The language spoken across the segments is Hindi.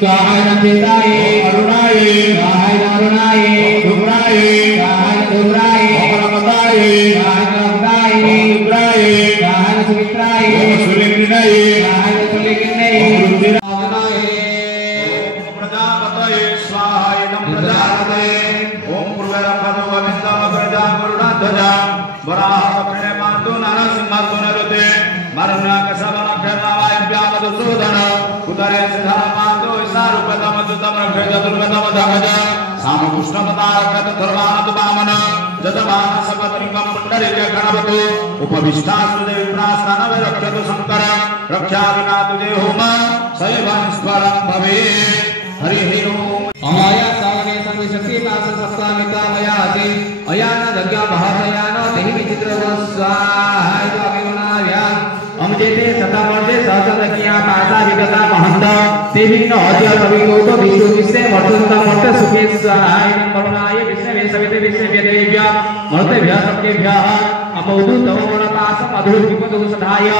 स्वाहाय नंदिताय अरुणाय स्वाहाय अरुणाय धूम्राय स्वाहाय धूम्राय अमरमताय स्वाहाय नमताय रुद्राय स्वाहाय सुमित्राय सुलिंगनाय स्वाहाय सुलिंगनाय रुद्राय प्रजापतये स्वाहाय नम प्रजापतये ओम पूर्वरक्षतो गोविंदम प्रजा करुणाध्वजा वराहपक्षे मातु नरसिंहासु नरुते मरुणाकशवनक्षरनावाय व्यामधुसूदन उदरे सिद्धामातो ईशारूपतम दुतम रक्षे चतुर्गतम धगज सामकृष्णपदारक्षत धर्मानत वामन जतमान सपत्रिकं पुण्डरीक गणपतो उपविष्टास्तुते विप्रास्थानवे रक्षतु शंकर रक्षाविना तुझे होम सैवनिष्फलं भवेत् हरिः ओम अमाया सावने संग शक्ति नास सत्तामिता मयाति अयान दग्या बहादयान देहि विचित्र स्वाहाय अभिमनाव्या अमजेते सतामर्जे सहस्रदकिया पासा विगता महंत देवीन अद्य कविलोक विष्णु विश्वे वर्तुता मठ सुखे स्वाहाय करुणाय विश्वे सविते विश्वे देव्या मर्तेभ्य सबकेभ्य अमोदु तमोण पास मधुर विपदु सदाय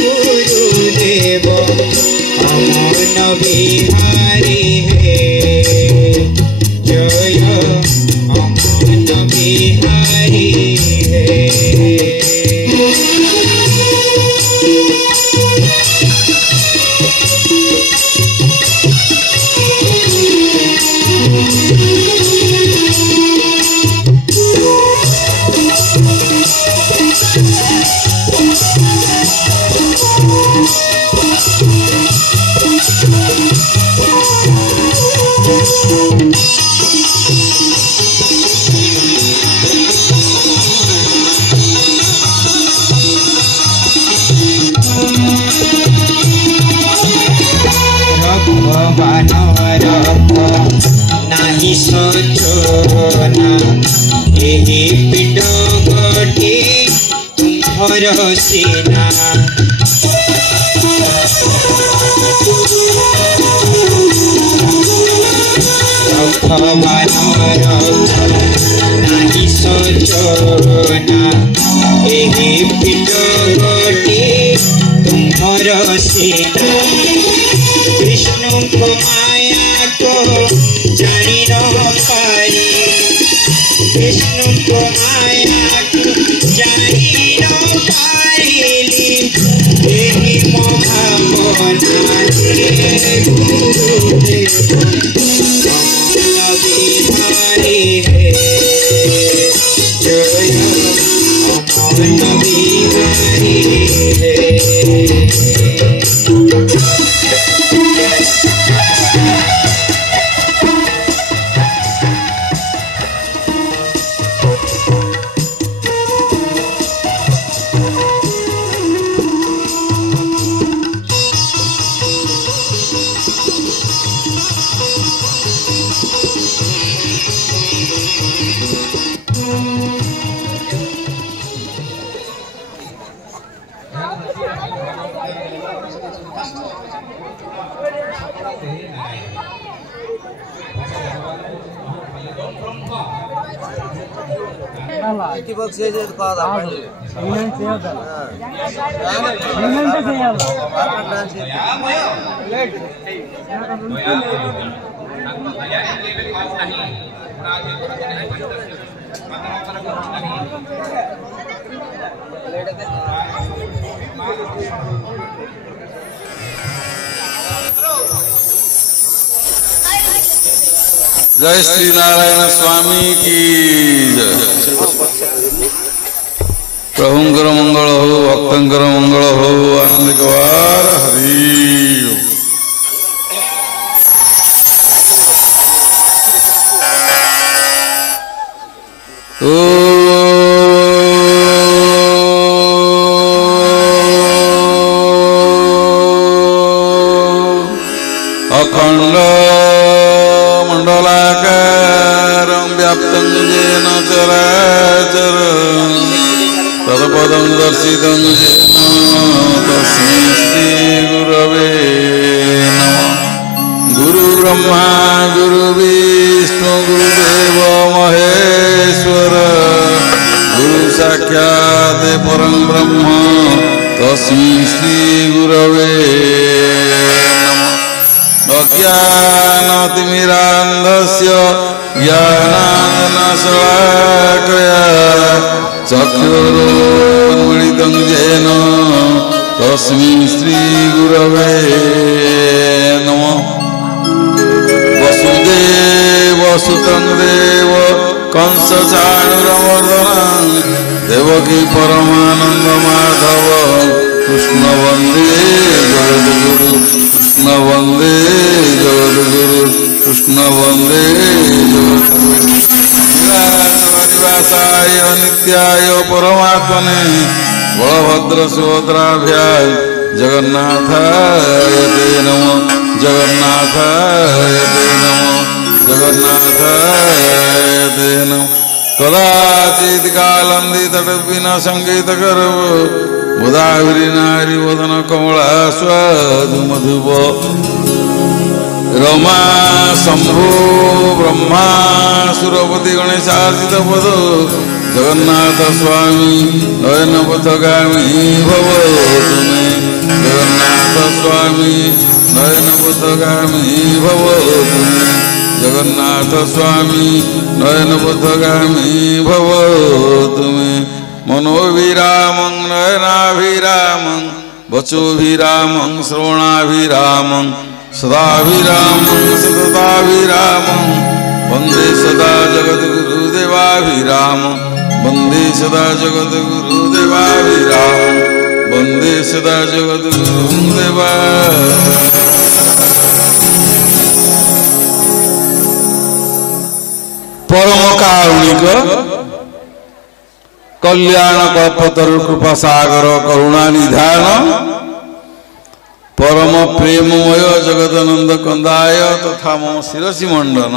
गुरुदेव अमन बिहारी हे जय अमन बिहारी हे नाही सचना एही पिंड गटे तुम्हर सेना नाही सचना एही पिंड गटे तुम्हर सेना विष्णु को माया को जानी न पारी विष्णु को माया को जानी न पारी देवी महामना गुरुदेव बिहारी है जय अमन बिहारी है जय श्री नारायण स्वामी की जय। प्रभुंकर मंगल हो, भक्तंकर मंगल हो, आनंद कवार हरि अखंड मंडलाकारं व्याप्तं येन चराचर तत्पदं दर्शितं येन तस्मै श्रीगुरवे नमः। गुरुब्रह्मा गुरुविष्णु गुरुदेव महेश्वर गुरु साक्षात् परं ब्रह्म तस्मै श्रीगुरवे अज्ञानतिमिरान्धस्य ज्ञानाञ्जनशलाकया चक्षुरुन्मीलितं येन तस्मै श्रीगुरवे नमः। वसुदेवसुतं देव कंसचाणूरमर्दनं देवकी परमानन्दमाधव कृष्ण वन्दे जगद्गुरु कृष्ण वन्दे जगद्गुरु कृष्ण वन्दे जगद्गुरु निवासाय नित्याय परमात्मने बलभद्र सुभद्राभ्यां जगन्नाथाय ते नमः जगन्नाथाय ते नमः जगन्नाथाय ते नमः। कदाचित् कालन्दितटविना सङ्गीतकरव मुदाविनारी वदन कमलास्वादु मधुप रमा शंभो ब्रह्मा सुरपति गणेशार्चित पद जगन्नाथ स्वामी नयन पथगामी भव तुमे जगन्नाथ स्वामी नयन पथगामी भव तुमे जगन्नाथ स्वामी नयन पथगामी भव तुमे। मनोभिरामं नयनाभिरामं वचोभिरामं श्रवणाभिरामं सदाभिरामं सतताभिरामं वन्दे सदा जगद्गुरुदेवाभिरामं वन्दे सदा जगद्गुरुदेवाभिरामं वन्दे सदा जगद्गुरुदेवा। परम कारुणिक कल्याण कल्पतरु कृपा सागर करुणा निधान परम प्रेममय जगदानंद कंदाय तथा मम शिरसी मंडन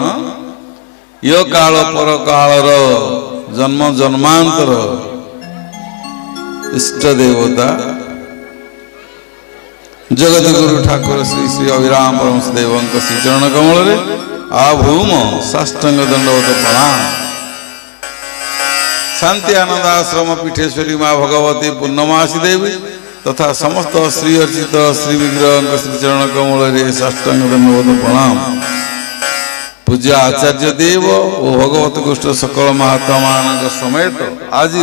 यो काल पर कालर जन्म जन्मांतर इष्ट देवता जगद्गुरु ठाकुर श्री श्री अभिराम परमहंस देवंक श्री चरण कमल रे आभूम साष्टांग दंडवत प्रणाम। शांति आनंद आश्रम पीठेश्वरी माँ भगवती पूर्णमासी देवी तथा समस्त श्री अर्चित श्री विग्रह श्री चरण कमल साष्टांग दंडवत प्रणाम। पूज्य आचार्य देव और भगवत गोष्ठ सकल महात्मा मान समेत आज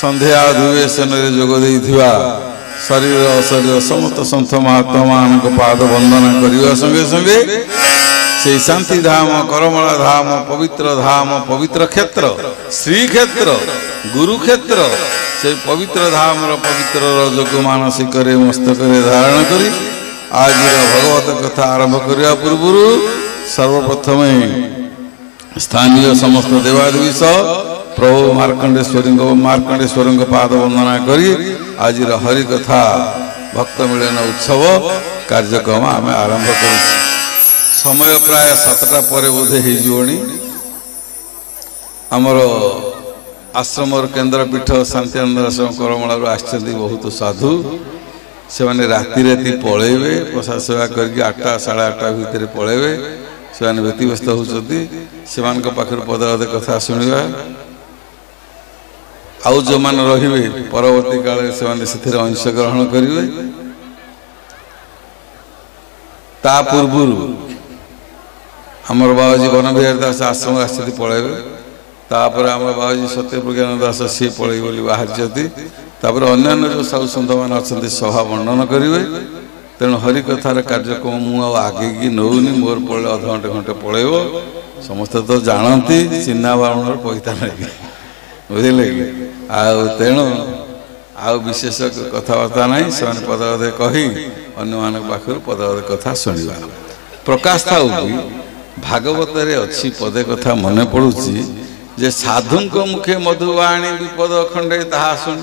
संध्या अधिवेशन जोग देइथिबा शरीर अशरीर समस्त सन्थ महात्मा मान पाद वंदना करने संगे संगे से शांति धाम करमला धाम पवित्र क्षेत्र श्री क्षेत्र गुरु क्षेत्र से पवित्र धाम पवित्र रजक मानसिक मस्तक धारण करी आज भगवत कथा आरंभ करने पूर्व सर्वप्रथम स्थानीय समस्त देवादेवी सह प्रभु मार्कंडेश्वरी पाद वंदना करी आज हरि कथा भक्त मिलन उत्सव कार्यक्रम आम आरंभ कर समय प्राय 7टा पर बोधे होनी आमर आश्रम केन्द्रपीठ शांतिआनंद आश्रम करमला आसछन्ति बहुत साधु से माने राति राति पलैबे प्रसाद सेवा करके 8टा 8:30 भितर पलैबे से व्यतिव्यस्त होती से पाखे पदे कथा शुणा आउ जो माने रहिबे परवर्ती काले से माने सेथिरे अंश ग्रहण करिवे ता पूर्वरु हमर बाबाजी वन बिहारी दास आश्रम आस्थिति पळेबे तापर हमर बाबाजी सत्य प्रज्ञान दास सी पळै बोली बाहर जति तापर अन्यान्य जो साधु संत मान अछंती सभा वर्णन करिवे तेणु हरि कथार कार्यक्रम मु आगे की नौनी मोर पड़े अध घंटे घंटे पड़ेब समस्त तो जानती चिन्ना बावण पैसा नहीं बुझे कि तेणु आउ विशेष कथबार्ता ना से पदे कही अन्य पाखर पदे कथा शुणा प्रकाश था भागवत अच्छी पदे कथा मन पड़ुची जे साधु मुखे मधुवाणी विपद खंडे ताहा शुण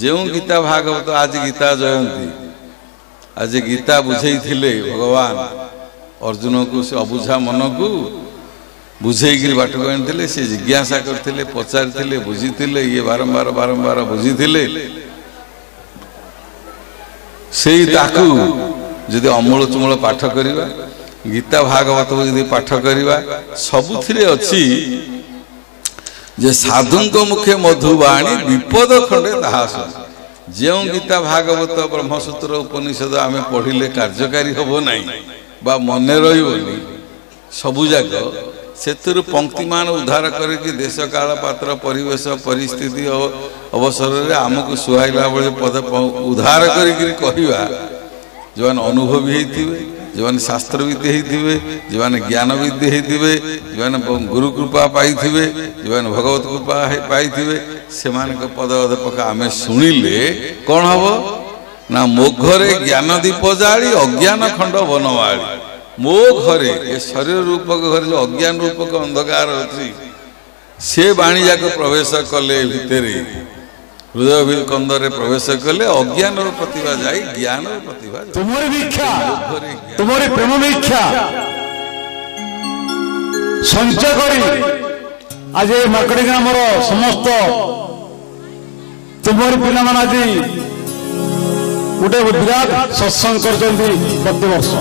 जो गीता भागवत आज गीता जयंती आज गीता बुझे भगवान अर्जुन को से अबुझा मन को बुझे बाट को आनी से जिज्ञासा करते पचारि बुझी ये बारंबार बारंबार बुझी से जदि अमूल चमूल पाठ करवा गीता भागवत को जदि पाठ करवा सबुथिरे अच्छी जे साधु मुखे मधुवाणी विपद खंडे ताहा जो गीता भागवत ब्रह्मसूत्र उपनिषद आम पढ़िले कार्यकारी हम ना बा मन रही सबुजाक से पंक्तिमान उद्धार करके देश काल पात्र परिवेश परिस्थिति अवसर में आमको सुहाइला बेले पद उद्धार करवा जो अनुभवी होते जो शास्त्रविद होते जो ज्ञानविद होते जो गुरु कृपा पाई जो भगवत कृपा पाई से पद पका आम शुणिले कौन हम ना मो घरे ज्ञान दीप जाली अज्ञान खंड बनवाड़ी मो घरे ये शरीर रूपक घर जो अज्ञान रूपक अंधकार अच्छी से बाणी जाक प्रवेश कले भितर हृदय कंदरे प्रवेश कले अज्ञान प्रतिभा जाई ज्ञान प्रतिभा तुम्हारी प्रेम इच्छा संचय करी आज मार्केटिंग आमर समस्त तुम्हारी पिला मान आज गोटे विराट सत्संग कर प्रतिवर्ष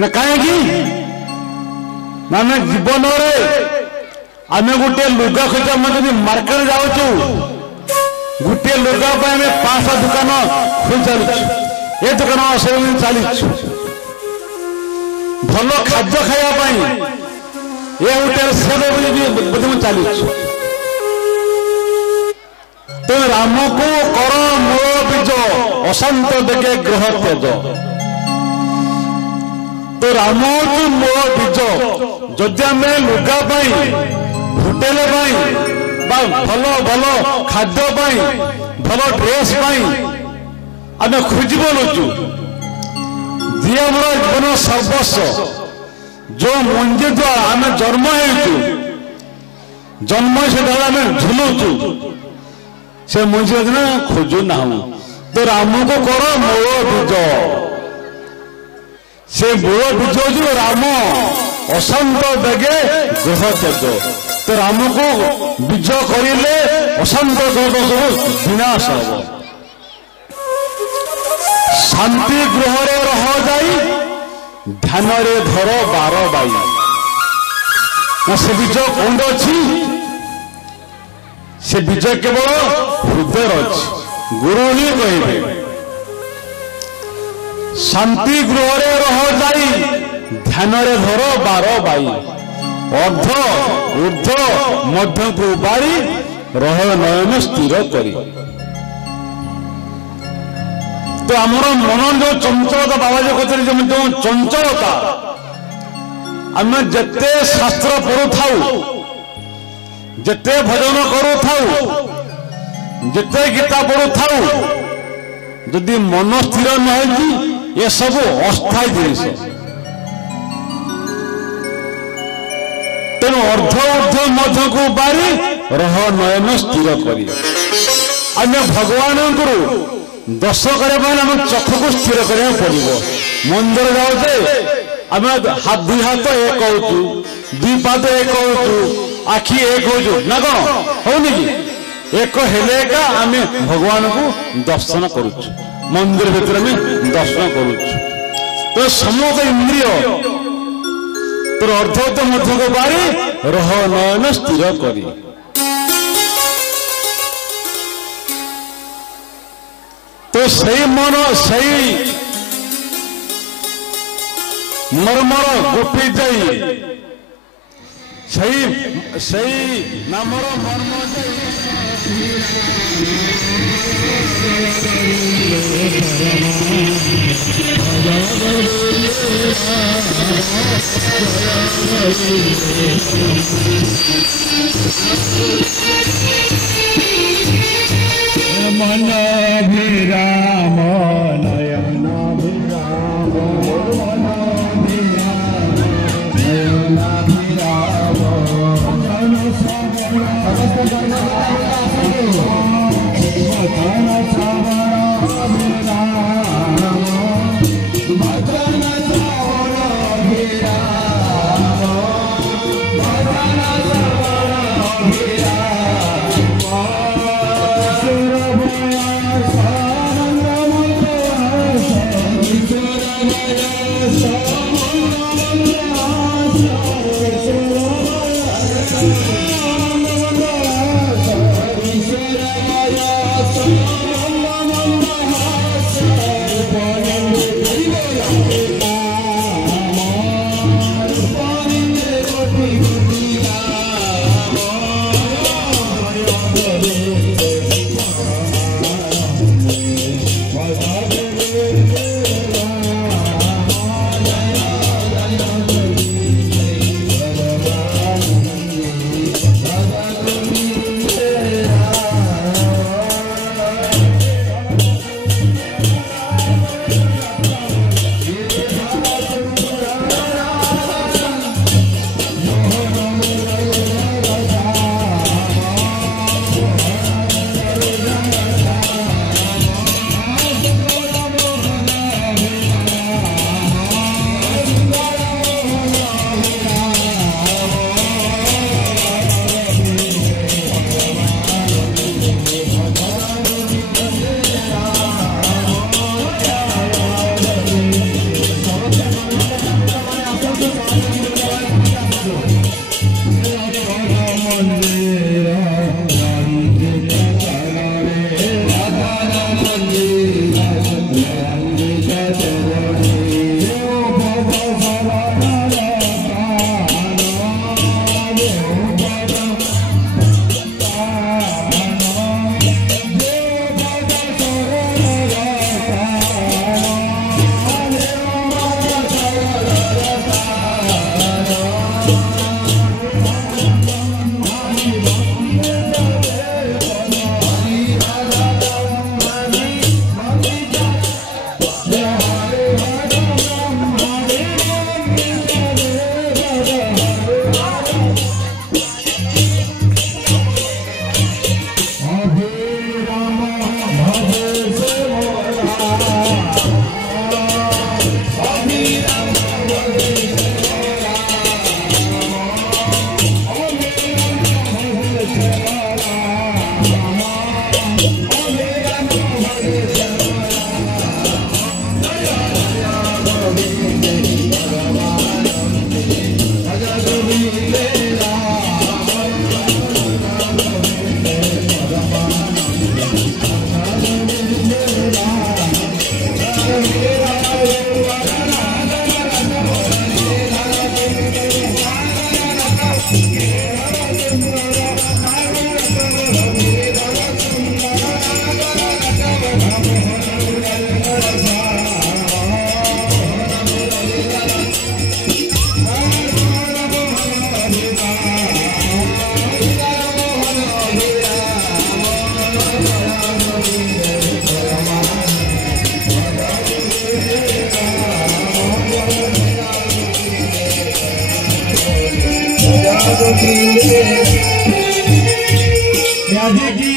ना कहीं माने जीवन आम गोटे लुगा खोज मार्केट जाऊँ गोटे लुगा 5 दुकान खोल चलु ये दुकान चली भल खाद्य खावाई ये होटेल से चली तो राम को कर मूल बीज अशांत देखे ग्रह तेज तो राम की मूल बीज जदि आम लुगा होटेल भल भल खाद्य भल ड्रेस आम खोज बोलुचु जी आम जीवन सर्वस्व जो मंजी द्वारा आम जन्म जन्म से आम झुलुचु से मंजी दिन खोजु ना तो राम को कर मूल बीज से मूल बीज हूँ राम अशांत देगे ग्रह तेज तो राम को बीज करें अशांत ग्रह सब विनाश हम शांति गृह रह जाई ध्यान रे धर 12 बाई से बीज कौन अच्छी से बीज केवल हृदय अच्छी गुरु ही कहे शांति गृह रह जाई ध्यान रे धर 12 बाई अर्ध ऊर्ध मध्य को बारी रह नयन स्थिर करी तो आमर मन जो चंचलता बाबाजी कहते जो चंचलता आम जिते शास्त्र पढ़ु था जिते भजन करू था जिते गीता पढ़ु था जदि मन स्थिर न ये सब अस्थायी जिनिस तेणु अर्ध ऊर्ध मध्य को बारी रह नयन स्थिर करी आम भगवान दर्श करने चक्षु को स्थिर करा पड़ो मंदिर जाऊे आम हाथ 2 हाथ एक होचु 2 पाद एक होचु आखि एक होचु ना कौन होनी कि एक हेले का आम भगवान को दर्शन करुचु मंदिर भीतर में दर्शन करुचु तो समस्त इंद्रिय তোর অর্ধত মধ্যক বাড়ি রহ নয়ন স্থির করি। তো সেই মন সেই মর্মর গোপী যাই সেই নামর মর্ম যাই मन भिराम नयन भिराम मन भिराम नयन भिराम मन श्रवण राधे की